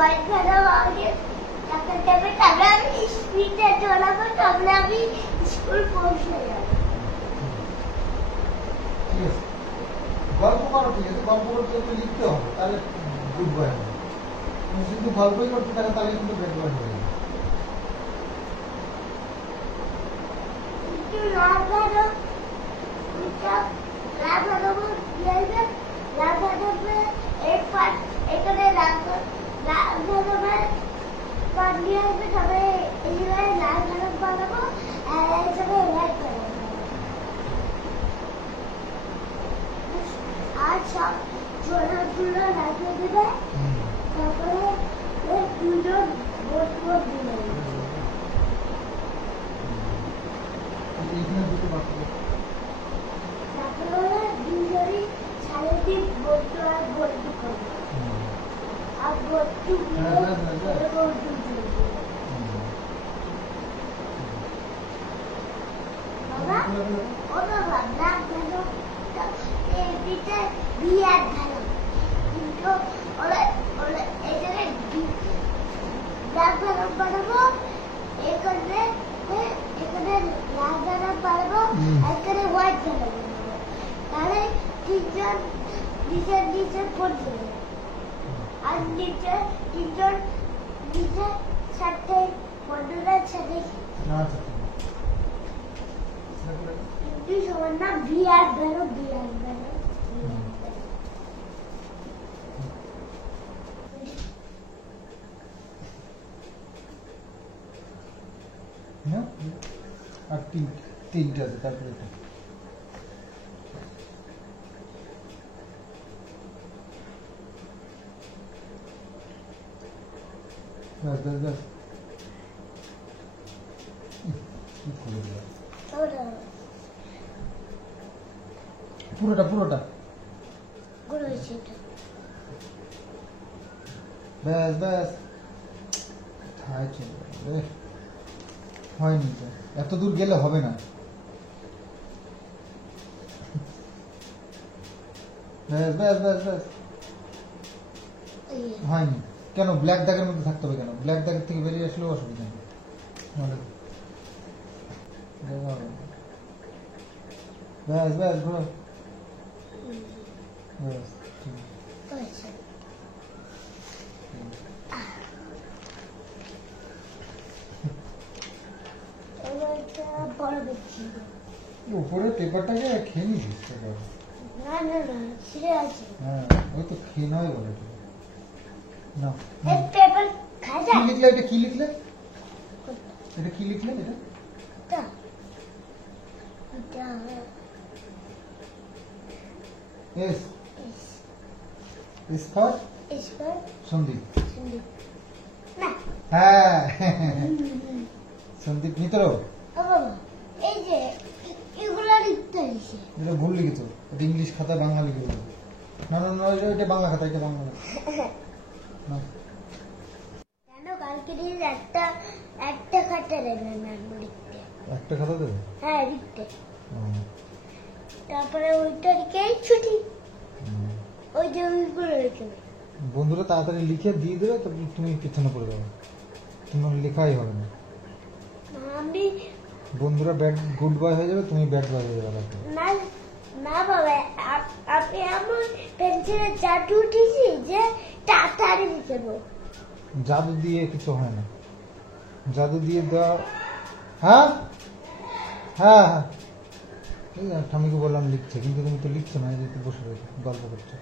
White colour आगे तब तब আমি স্পিডে চলাবো তবে আমি স্কুল পৌঁছে যাব। ঠিক আছে, গল্প করো, ঠিক আছে, গল্প করতে একটু লিখতে হবে, তাহলে গুড বয় হবে। তুমি শুধু গল্পই করতে থাকো তাহলে কিন্তু ব্যাড বয় হবে। একটু লাগানো এটা লাগানো যাবে লাগানো এক পার্ট এখানে লাগানো পানি আসবে তবে এইভাবে লাগানো বানাবো আর এখানে লাইট বানাবো আর সব জোড়াগুলো লাগিয়ে দেবে। তারপরে দুজন বোট বোট দিলে তারপরে দুজনই সারাটি বোট আর বোট করবে আর বোট বাবা ও বাবা ব্ল্যাক ভ্যানো এদিকে বিয়ার ভ্যানো কিন্তু ওরা ওরা এখানে ব্ল্যাক ভ্যানো বানাবো এখানে এখানে লাল ভ্যানো বানাবো এখানে হোয়াইট ভ্যানো বানাবো তাহলে তিনজন নিচে নিচে পড়বে আর নিচে তিনজন নিচে সাথে বন্ধুদের সাথে কিন্তু সবার নাম বিয়ার ভ্যানো বিয়ার ভ্যানো আর তিনটা আছে, তারপরে এটা ব্যাস ব্যাস ব্যাস কি করে দিলাম পুরোটা পুরোটা ব্যাস ব্যাস কোথায় চলে গেল? হয়নি তো, এত দূর গেলে হবে না। ব্যাস ব্যাস ব্যাস ব্যাস হয়নি কেন? ব্ল্যাক দাগের মধ্যে থাকতে হবে কেন? ব্ল্যাক দাগের থেকে বেরিয়ে আসলেও অসুবিধা নেই। ব্যাস ব্যাস ঘোরো ব্যাস ঠিক আছে। উপরে পেপারটাকে খেয়ে নিস। না না না ছিঁড়ে আছে। হ্যাঁ ওই তো খেয়ে নয় বলে না। পেপার খাই কি লিখলে? এটা কি লিখলে? এটা কি লিখলে? এটা এস এস ফর সন্দীপ। হ্যাঁ সন্দীপ মিত্র। এই যে এগুলো লিখতে হয়েছে, এটা ভুল লিখেছো, এটা ইংলিশ খাতা বাংলা লিখে দেবো। না না না এটা বাংলা খাতা, এটা বাংলা না। কেন কালকে দিন একটা একটা খাতা দেবে ম্যাম লিখতে? একটা খাতা দেবে? হ্যাঁ লিখতে। তারপরে ওইটা লিখেই ছুটি, ওই যে ওইগুলো লিখে বন্ধুরা তাড়াতাড়ি লিখে দিয়ে দেবে, তারপর তুমি পিছনে পড়ে যাবে, তোমার লেখাই হবে না। আমি বন্ধুরা ব্যাড গুড বয় হয়ে যাবে, তুমি ব্যাড বয় হয়ে যাবে। না না বাবা, আপনি এমন পেন্সিলে জাদু উঠেছি যে তাড়াতাড়ি লিখে দেবো। জাদু দিয়ে কিছু হয় না, জাদু দিয়ে দেওয়া। হ্যাঁ হ্যাঁ হ্যাঁ ঠামিকে বললাম লিখছে, কিন্তু তুমি তো লিখছো না, যে বসে রয়েছে গল্প করছো।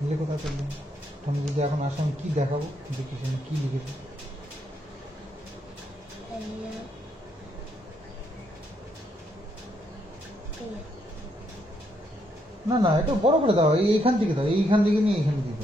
লিখে কোথায় চলবে? তুমি যদি এখন আসো আমি কি দেখাবো, দেখি শুনে কি লিখেছো। না না এটা বড় করে দাও, এইখান থেকে দাও, এইখান থেকে নিয়ে এইখানে দিয়ে